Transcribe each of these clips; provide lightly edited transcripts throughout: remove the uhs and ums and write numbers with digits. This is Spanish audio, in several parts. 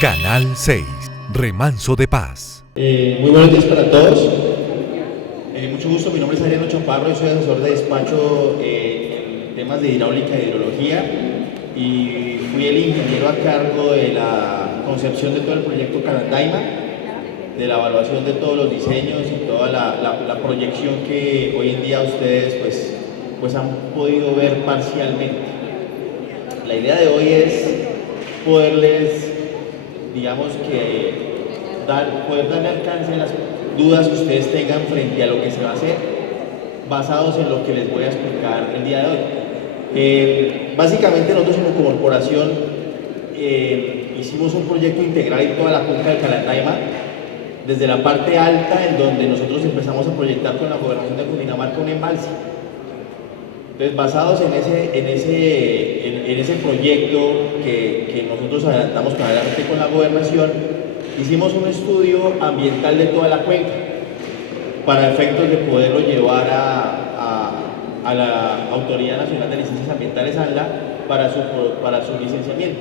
Canal 6, Remanso de Paz. Muy buenos días para todos. Mucho gusto, mi nombre es Adriano Chaparro, yo soy asesor de despacho en temas de hidráulica e hidrología y fui el ingeniero a cargo de la concepción de todo el proyecto Carandaima, de la evaluación de todos los diseños y toda la proyección que hoy en día ustedes pues han podido ver parcialmente. La idea de hoy es poderles, digamos que, poder darle alcance a las dudas que ustedes tengan frente a lo que se va a hacer, basados en lo que les voy a explicar el día de hoy. Básicamente nosotros como corporación hicimos un proyecto integral en toda la cuenca del Carandaima, desde la parte alta, en donde nosotros empezamos a proyectar con la Gobernación de Cundinamarca un embalse. Entonces, basados en ese proyecto que nosotros adelantamos paralelamente con la Gobernación, hicimos un estudio ambiental de toda la cuenca para efectos de poderlo llevar a la Autoridad Nacional de Licencias Ambientales, ANLA, para su licenciamiento.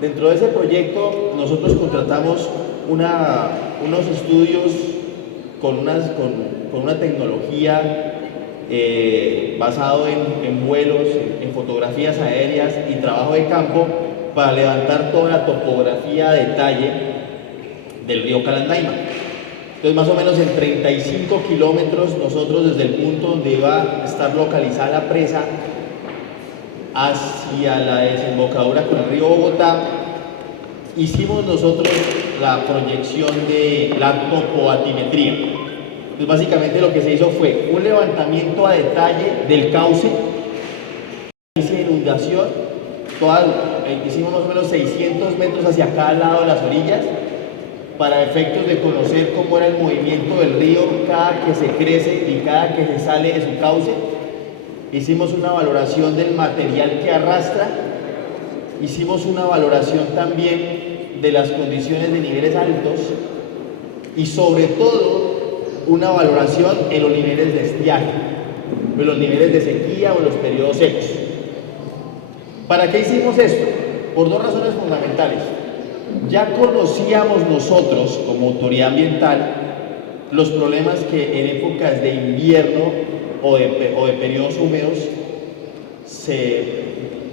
Dentro de ese proyecto nosotros contratamos unos estudios con una tecnología basado en vuelos, en fotografías aéreas y trabajo de campo para levantar toda la topografía a detalle del río Carandaima. Entonces, más o menos en 35 kilómetros, nosotros desde el punto donde iba a estar localizada la presa hacia la desembocadura con el río Bogotá, hicimos nosotros la proyección de la topoatimetría. Entonces, básicamente lo que se hizo fue un levantamiento a detalle del cauce, de inundación, hicimos más o menos 600 metros hacia cada lado de las orillas, para efectos de conocer cómo era el movimiento del río cada que se crece y cada que se sale de su cauce. Hicimos una valoración del material que arrastra, hicimos una valoración también de las condiciones de niveles altos y sobre todo una valoración en los niveles de estiaje, en los niveles de sequía o en los periodos secos. ¿Para qué hicimos esto? Por dos razones fundamentales. Ya conocíamos nosotros, como autoridad ambiental, los problemas que en épocas de invierno o de periodos húmedos se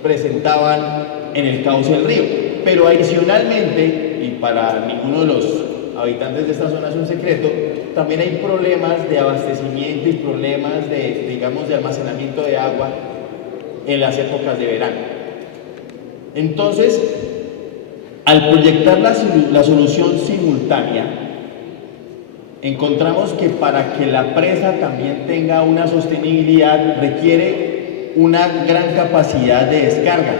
presentaban en el cauce del río. Pero adicionalmente, y para ninguno de los habitantes de esta zona es un secreto, también hay problemas de abastecimiento y problemas de almacenamiento de agua en las épocas de verano. Entonces, al proyectar la solución simultánea, encontramos que para que la presa también tenga una sostenibilidad requiere una gran capacidad de descarga,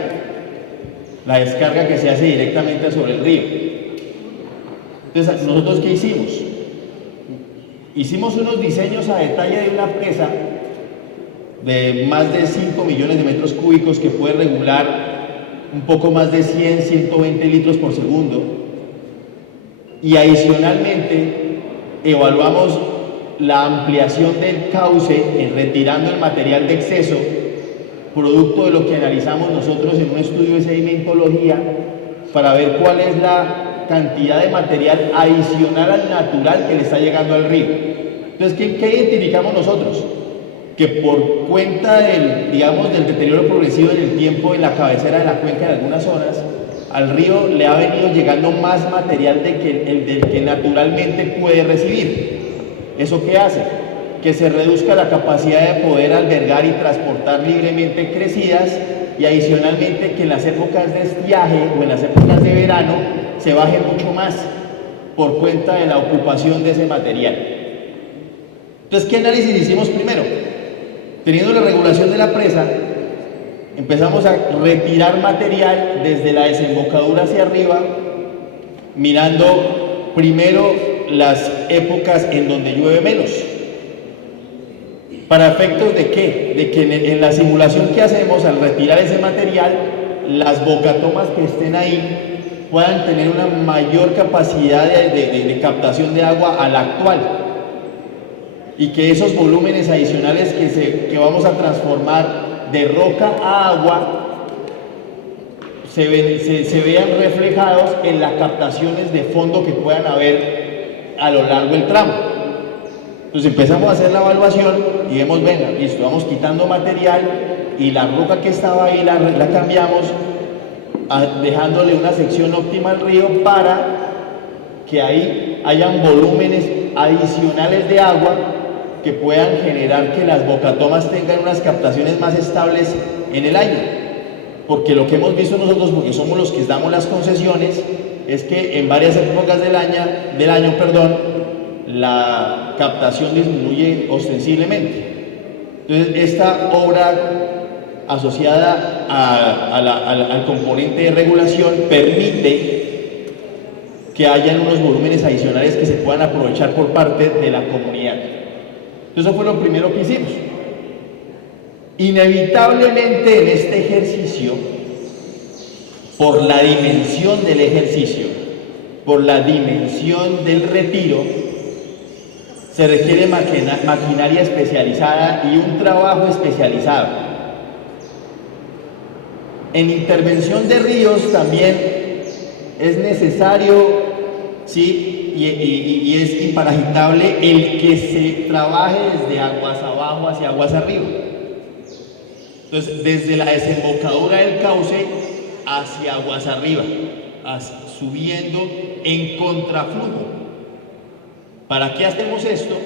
la descarga que se hace directamente sobre el río. Entonces, ¿nosotros qué hicimos? Hicimos unos diseños a detalle de una presa de más de 5 millones de metros cúbicos que puede regular un poco más de 100, 120 litros por segundo, y adicionalmente evaluamos la ampliación del cauce retirando el material de exceso, producto de lo que analizamos nosotros en un estudio de sedimentología para ver cuál es la cantidad de material adicional al natural que le está llegando al río. Entonces, ¿qué identificamos nosotros? Que por cuenta del deterioro progresivo en el tiempo en la cabecera de la cuenca en algunas zonas, al río le ha venido llegando más material del que naturalmente puede recibir. ¿Eso qué hace? Que se reduzca la capacidad de poder albergar y transportar libremente crecidas, y adicionalmente que en las épocas de estiaje o en las épocas de verano se baje mucho más por cuenta de la ocupación de ese material. Entonces, ¿qué análisis hicimos primero? Teniendo la regulación de la presa, empezamos a retirar material desde la desembocadura hacia arriba, mirando primero las épocas en donde llueve menos. ¿Para efectos de qué? De que en la simulación que hacemos, al retirar ese material, las bocatomas que estén ahí puedan tener una mayor capacidad de captación de agua a la actual, y que esos volúmenes adicionales que vamos a transformar de roca a agua se vean reflejados en las captaciones de fondo que puedan haber a lo largo del tramo. Entonces empezamos a hacer la evaluación y vemos, venga, listo, vamos quitando material y la roca que estaba ahí la cambiamos, dejándole una sección óptima al río para que ahí hayan volúmenes adicionales de agua que puedan generar que las bocatomas tengan unas captaciones más estables en el año. Porque lo que hemos visto nosotros, porque somos los que damos las concesiones, es que en varias épocas del año, la captación disminuye ostensiblemente. Entonces, esta obra asociada al componente de regulación permite que hayan unos volúmenes adicionales que se puedan aprovechar por parte de la comunidad. Eso fue lo primero que hicimos. Inevitablemente en este ejercicio, por la dimensión del ejercicio, por la dimensión del retiro, se requiere maquinaria especializada y un trabajo especializado. En intervención de ríos también es necesario, ¿sí?, y es imparagitable el que se trabaje desde aguas abajo hacia aguas arriba. Entonces, desde la desembocadura del cauce hacia aguas arriba, subiendo en contraflujo. ¿Para qué hacemos esto?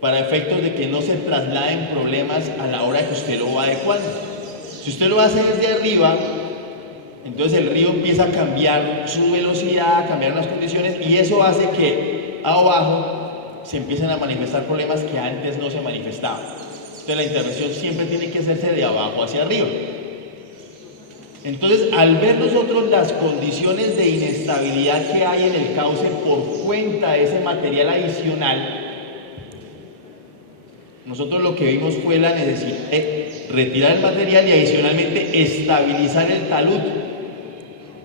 Para efectos de que no se trasladen problemas a la hora que usted lo va adecuando. Si usted lo hace desde arriba, entonces el río empieza a cambiar su velocidad, a cambiar las condiciones, y eso hace que abajo se empiecen a manifestar problemas que antes no se manifestaban. Entonces la intervención siempre tiene que hacerse de abajo hacia arriba. Entonces, al ver nosotros las condiciones de inestabilidad que hay en el cauce por cuenta de ese material adicional, nosotros lo que vimos fue la necesidad de retirar el material y adicionalmente estabilizar el talud.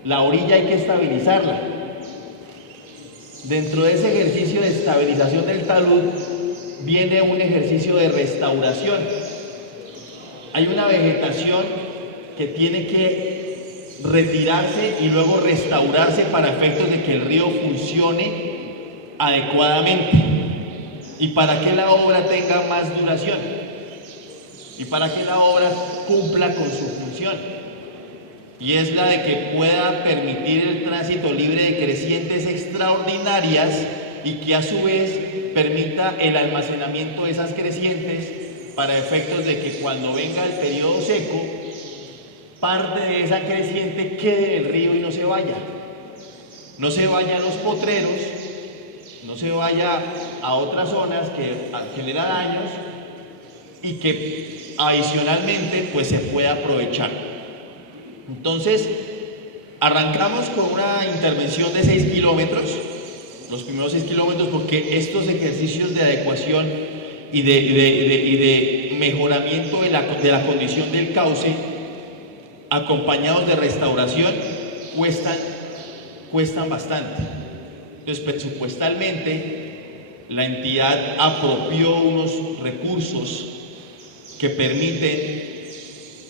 La orilla hay que estabilizarla. Dentro de ese ejercicio de estabilización del talud viene un ejercicio de restauración. Hay una vegetación que tiene que retirarse y luego restaurarse para efectos de que el río funcione adecuadamente y para que la obra tenga más duración y para que la obra cumpla con su función, y es la de que pueda permitir el tránsito libre de crecientes extraordinarias y que a su vez permita el almacenamiento de esas crecientes para efectos de que cuando venga el periodo seco, parte de esa creciente quede en el río y no se vaya. No se vaya a los potreros, no se vaya a otras zonas que genera daños y que adicionalmente pues se pueda aprovechar. Entonces, arrancamos con una intervención de 6 kilómetros, los primeros 6 kilómetros, porque estos ejercicios de adecuación y de mejoramiento de la condición del cauce, acompañados de restauración, cuestan bastante. Entonces, presupuestalmente, la entidad apropió unos recursos que permiten,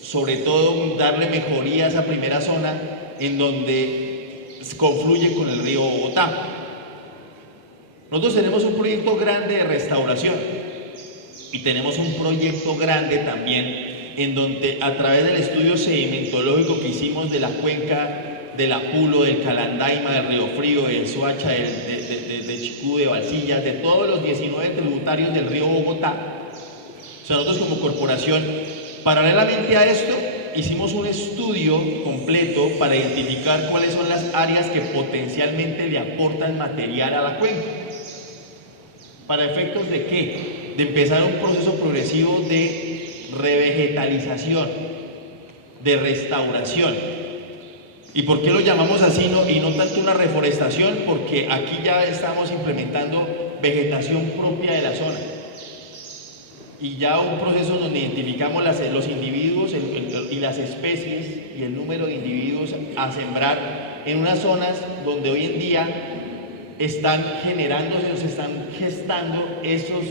sobre todo, darle mejoría a esa primera zona en donde confluye con el río Bogotá. Nosotros tenemos un proyecto grande de restauración y tenemos un proyecto grande también en donde, a través del estudio sedimentológico que hicimos de la cuenca del Apulo, del Calandaima, del Río Frío, del Soacha, de Chicú, de Balsillas, de todos los 19 tributarios del río Bogotá, o sea, nosotros como corporación, paralelamente a esto, hicimos un estudio completo para identificar cuáles son las áreas que potencialmente le aportan material a la cuenca. ¿Para efectos de qué? De empezar un proceso progresivo de revegetalización, de restauración. ¿Y por qué lo llamamos así y no tanto una reforestación? Porque aquí ya estamos implementando vegetación propia de la zona. Y ya un proceso donde identificamos los individuos y las especies y el número de individuos a sembrar en unas zonas donde hoy en día están generándose o se están gestando esos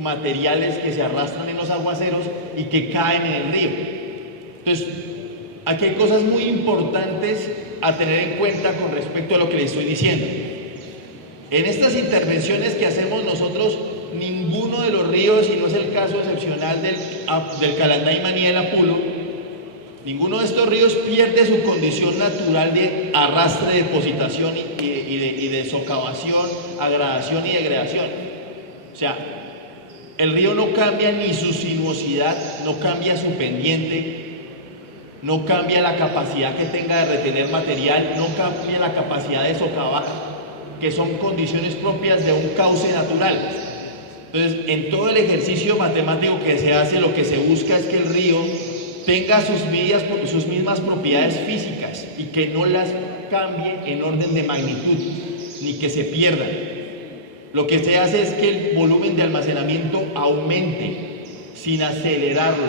materiales que se arrastran en los aguaceros y que caen en el río. Entonces, Aquí hay cosas muy importantes a tener en cuenta con respecto a lo que les estoy diciendo. En estas intervenciones que hacemos nosotros, ninguno de los ríos, y no es el caso excepcional del Calandaima ni del Apulo, ninguno de estos ríos pierde su condición natural de arrastre, depositación y de socavación, agradación y degradación. O sea, el río no cambia ni su sinuosidad, no cambia su pendiente, no cambia la capacidad que tenga de retener material, no cambia la capacidad de socavar, que son condiciones propias de un cauce natural. Entonces, en todo el ejercicio matemático que se hace, lo que se busca es que el río tenga sus mismas propiedades físicas y que no las cambie en orden de magnitud, ni que se pierdan. Lo que se hace es que el volumen de almacenamiento aumente sin acelerarlo.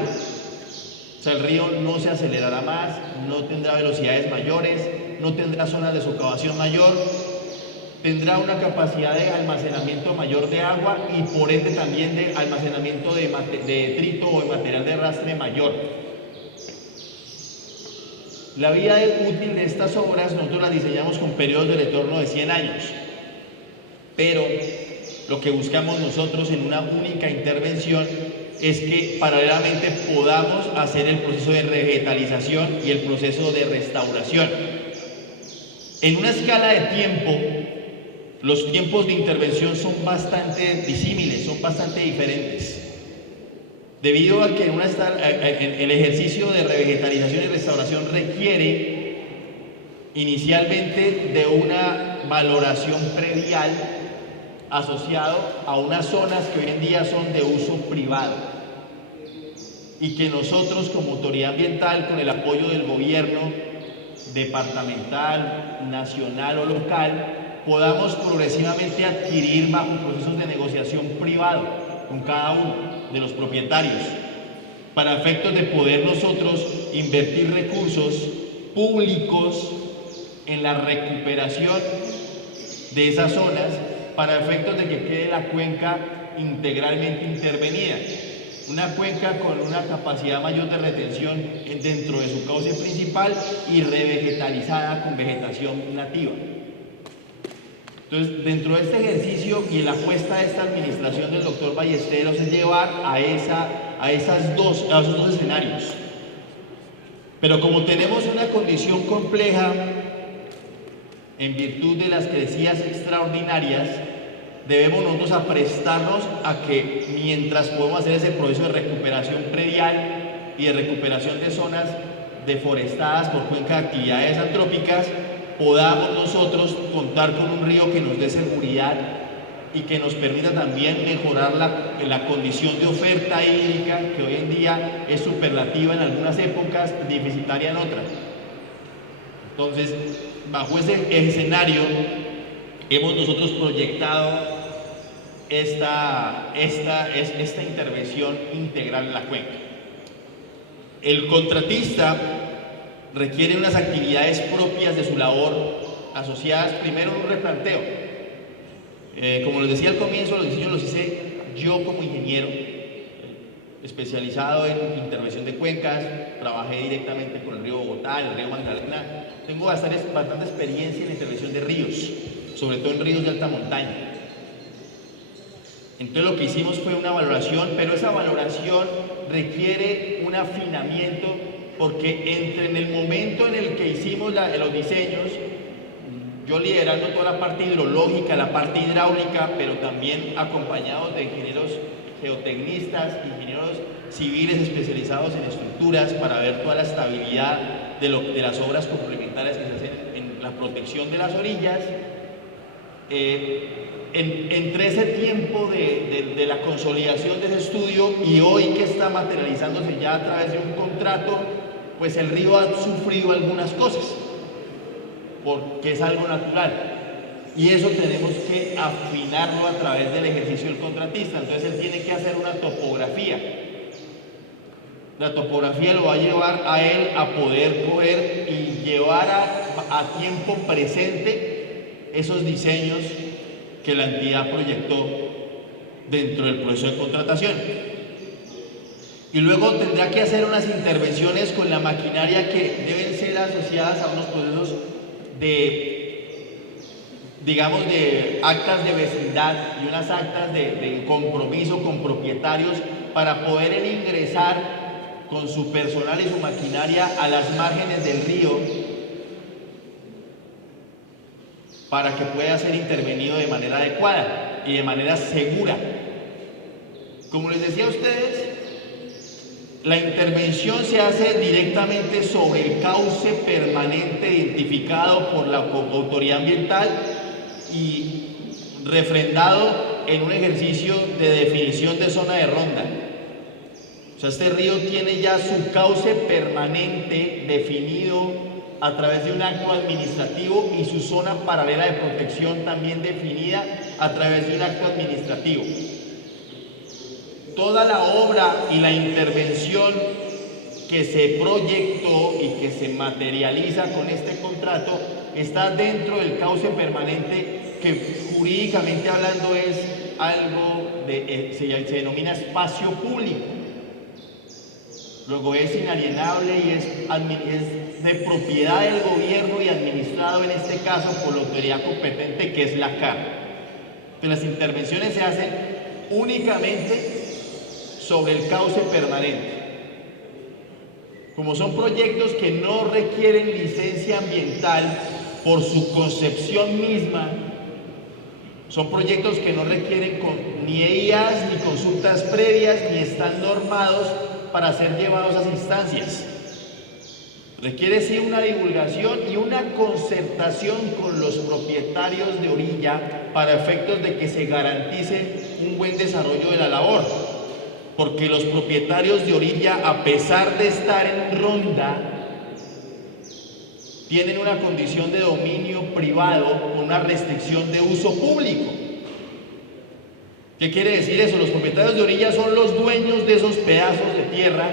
O sea, el río no se acelerará más, no tendrá velocidades mayores, no tendrá zonas de socavación mayor, tendrá una capacidad de almacenamiento mayor de agua y por ende también de almacenamiento de detrito o de material de arrastre mayor. La vida útil de estas obras nosotros las diseñamos con periodos de retorno de 100 años, pero lo que buscamos nosotros en una única intervención es que paralelamente podamos hacer el proceso de revetalización y el proceso de restauración. En una escala de tiempo, los tiempos de intervención son bastante disímiles, son bastante diferentes. Debido a que el ejercicio de revegetalización y restauración requiere inicialmente de una valoración predial asociado a unas zonas que hoy en día son de uso privado y que nosotros como autoridad ambiental, con el apoyo del gobierno departamental, nacional o local, podamos progresivamente adquirir bajo procesos de negociación privado con cada uno de los propietarios, para efectos de poder nosotros invertir recursos públicos en la recuperación de esas zonas, para efectos de que quede la cuenca integralmente intervenida. Una cuenca con una capacidad mayor de retención dentro de su cauce principal y revegetalizada con vegetación nativa. Entonces, dentro de este ejercicio y la apuesta de esta administración del doctor Ballesteros es llevar a esos dos escenarios. Pero como tenemos una condición compleja, en virtud de las crecidas extraordinarias, debemos nosotros aprestarnos a que mientras podemos hacer ese proceso de recuperación predial y de recuperación de zonas deforestadas por cuenta de actividades antrópicas, podamos nosotros contar con un río que nos dé seguridad y que nos permita también mejorar la condición de oferta hídrica, que hoy en día es superlativa en algunas épocas, deficitaria en otras. Entonces, bajo ese escenario, hemos nosotros proyectado esta intervención integral en la cuenca. El contratista requiere unas actividades propias de su labor, asociadas primero a un replanteo. Como les decía al comienzo, los diseños los hice yo como ingeniero, especializado en intervención de cuencas, trabajé directamente con el río Bogotá, el río Magdalena. Tengo bastante experiencia en la intervención de ríos, sobre todo en ríos de alta montaña. Entonces lo que hicimos fue una valoración, pero esa valoración requiere un afinamiento, porque en el momento en el que hicimos los diseños, yo liderando toda la parte hidrológica, la parte hidráulica, pero también acompañados de ingenieros geotecnistas, ingenieros civiles especializados en estructuras para ver toda la estabilidad de las obras complementarias que se hacen en la protección de las orillas. Entre ese tiempo de la consolidación de ese estudio y hoy que está materializándose ya a través de un contrato, pues el río ha sufrido algunas cosas, porque es algo natural. Y eso tenemos que afinarlo a través del ejercicio del contratista. Entonces él tiene que hacer una topografía. La topografía lo va a llevar a él a poder coger y llevar a tiempo presente esos diseños que la entidad proyectó dentro del proceso de contratación. y luego tendrá que hacer unas intervenciones con la maquinaria que deben ser asociadas a unos procesos de, digamos, de actas de vecindad y unas actas de compromiso con propietarios para poder ingresar con su personal y su maquinaria a las márgenes del río para que pueda ser intervenido de manera adecuada y de manera segura. Como les decía a ustedes, la intervención se hace directamente sobre el cauce permanente identificado por la autoridad ambiental y refrendado en un ejercicio de definición de zona de ronda. O sea, este río tiene ya su cauce permanente definido a través de un acto administrativo y su zona paralela de protección también definida a través de un acto administrativo. Toda la obra y la intervención que se proyectó y que se materializa con este contrato está dentro del cauce permanente, que jurídicamente hablando es algo se denomina espacio público. Luego es inalienable y es de propiedad del gobierno y administrado en este caso por la autoridad competente, que es la CAR. Entonces, las intervenciones se hacen únicamente sobre el cauce permanente. Como son proyectos que no requieren licencia ambiental por su concepción misma, son proyectos que no requieren ni EIAs ni consultas previas, ni están normados para ser llevados a esas instancias. Requiere sí una divulgación y una concertación con los propietarios de orilla para efectos de que se garantice un buen desarrollo de la labor. Porque los propietarios de orilla, a pesar de estar en ronda, tienen una condición de dominio privado con una restricción de uso público. ¿Qué quiere decir eso? Los propietarios de orilla son los dueños de esos pedazos de tierra,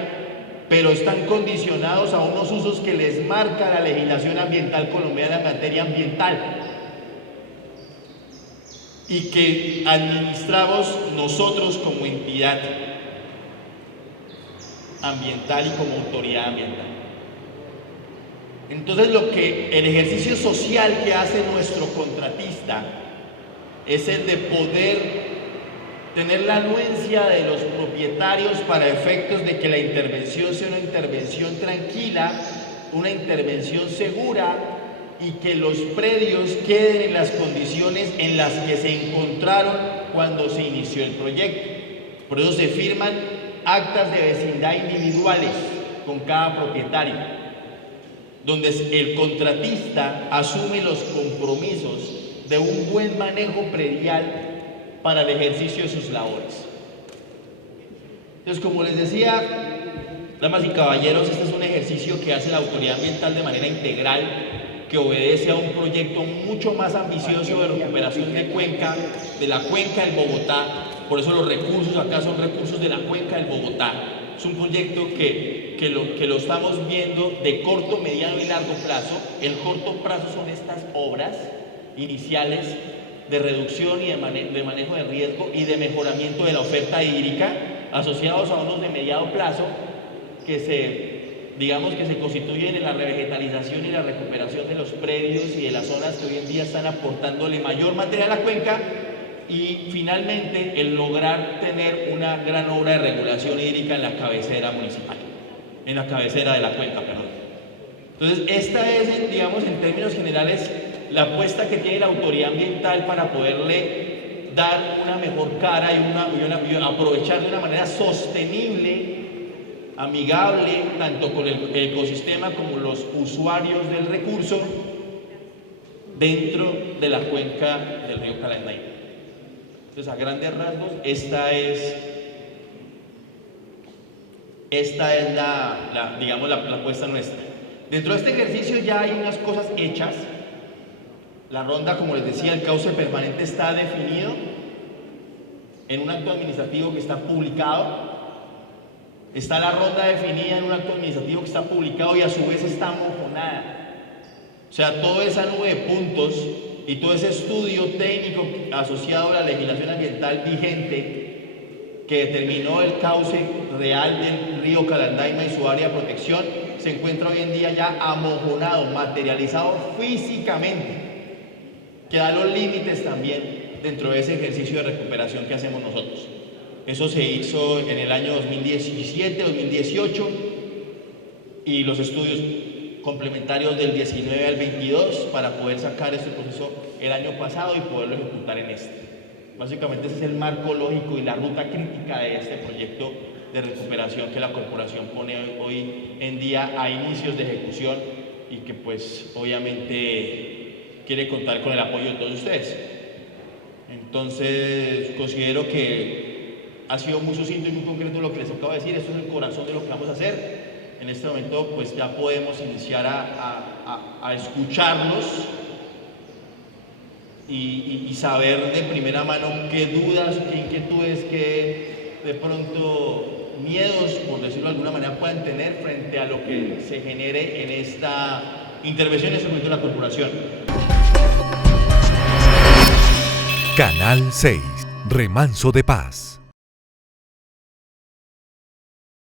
pero están condicionados a unos usos que les marca la legislación ambiental colombiana en materia ambiental y que administramos nosotros como entidad ambiental y como autoridad ambiental. Entonces, el ejercicio social que hace nuestro contratista es el de poder tener la anuencia de los propietarios para efectos de que la intervención sea una intervención tranquila, una intervención segura, y que los predios queden en las condiciones en las que se encontraron cuando se inició el proyecto. Por eso se firman actas de vecindad individuales con cada propietario, donde el contratista asume los compromisos de un buen manejo predial para el ejercicio de sus labores. Entonces, como les decía, damas y caballeros, este es un ejercicio que hace la autoridad ambiental de manera integral, que obedece a un proyecto mucho más ambicioso de recuperación de la cuenca del Bogotá. Por eso los recursos acá son recursos de la cuenca del Bogotá. Es un proyecto que lo estamos viendo de corto, mediano y largo plazo. El corto plazo son estas obras iniciales de reducción y de manejo de riesgo y de mejoramiento de la oferta hídrica, asociados a unos de mediano plazo que se constituyen en la revegetalización y la recuperación de los predios y de las zonas que hoy en día están aportándole mayor material a la cuenca, y finalmente el lograr tener una gran obra de regulación hídrica en la cabecera municipal, en la cabecera de la cuenca, perdón. Entonces, esta es, digamos, en términos generales, la apuesta que tiene la autoridad ambiental para poderle dar una mejor cara y aprovechar de una manera sostenible, amigable, tanto con el ecosistema como los usuarios del recurso dentro de la cuenca del río Calanday. Entonces, a grandes rasgos, esta es la apuesta nuestra. Dentro de este ejercicio ya hay unas cosas hechas. La ronda, como les decía, el cauce permanente está definido en un acto administrativo que está publicado. Está la ronda definida en un acto administrativo que está publicado y a su vez está mojonada. O sea, toda esa nube de puntos y todo ese estudio técnico asociado a la legislación ambiental vigente que determinó el cauce real del río Calandaima y su área de protección, se encuentra hoy en día ya amojonado, materializado físicamente, que da los límites también dentro de ese ejercicio de recuperación que hacemos nosotros. Eso se hizo en el año 2017, 2018 y los estudios complementarios del 19 al 22 para poder sacar este proceso el año pasado y poderlo ejecutar en este. Básicamente ese es el marco lógico y la ruta crítica de este proyecto de recuperación que la corporación pone hoy en día a inicios de ejecución y que pues obviamente quiere contar con el apoyo de todos ustedes. Entonces considero que ha sido muy sucinto y muy concreto lo que les acabo de decir. Esto es el corazón de lo que vamos a hacer. En este momento pues ya podemos iniciar a escucharlos y saber de primera mano qué dudas, qué inquietudes, qué de pronto miedos, por decirlo de alguna manera, puedan tener frente a lo que se genere en esta intervención en este momento de la corporación. Canal 6, Remanso de Paz.